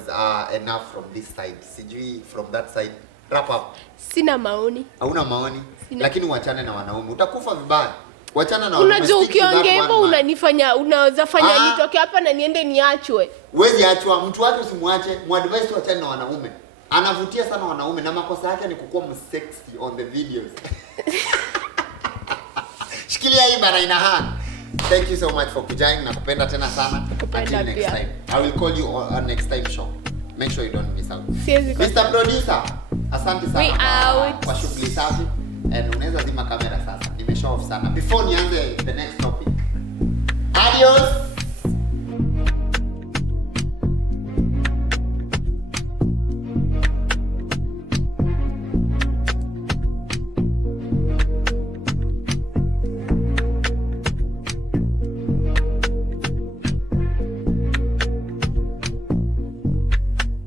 enough from this side. Sijui from that side. Wrap up. Sina maoni. Hauna maoni? Lakini uachane na wanaume. Utakufa vibaya. Wachana na wanaume. Unajua ukiongea hivyo unaweza fanya nitoke hapa na niende niachwe. Huwezi achwa, mtu wake usimwache, muadvise wachane na wanaume. Anavutia sana wanaume na makosa yake ni kukuwa msexy on the videos. Shikilia hii bana ina hand. Thank you so much for kujai, nakupenda tena sana. Until next time. I will call you on next time show. Make sure you don't miss out. Mr. Producer, asante sana kwa shughuli safi. And unaweza zima kamera sasa. Nimeshow off sana. Before nianze